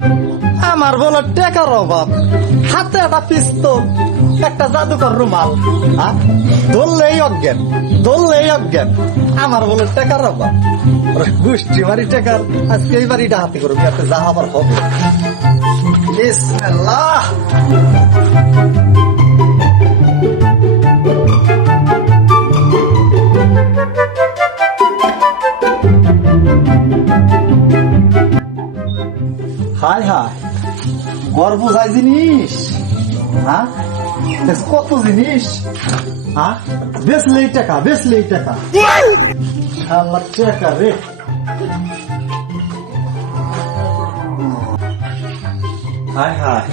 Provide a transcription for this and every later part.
আমার বলো টেকার অভাব, হাতে একটা পিস্তল, একটা জাদুকর রুমাল, ধরলেই অজ্ঞান, ধরলেই অজ্ঞান। আমার বলো টেকার অভাব, গোষ্ঠী বাড়ি টেকার, আজকে এই বাড়িটা হাতে করবি, এত যা আবার হবে। বিসমিল্লাহ। হায় হায়, ঘর বোঝাই জিনিস, হ্যাঁ কত জিনিস, হ্যাঁ বেচলেই টাকা, বেচলেই টাকা, আল্লাহ টাকা রে। হায় হায়,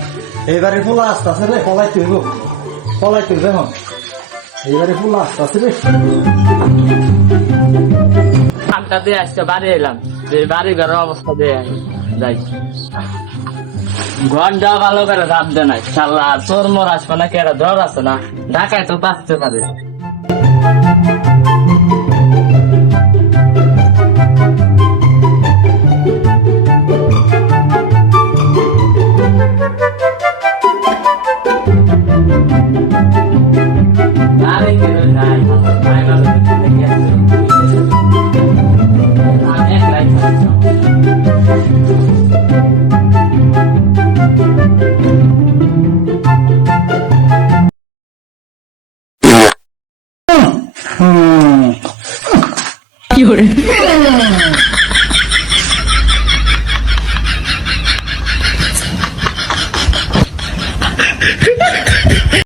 এইবারে ফুলা আসতে আছে রে, পলাই তুইব, পলাই তুইব এখন, এইবারে ফুলা আসতে আছে রে। কামটা দিয়ে আজকে বাড়ি এলাম, বাড়ি ঘরের অবস্থা দিয়ে যাই, ঘন্টা ভালো করে রাত দেয় নাই, শালা চোর মোর আসবে না, কেরা ধর আছে না, ঢাকায় তো বাঁচতে পারে। কি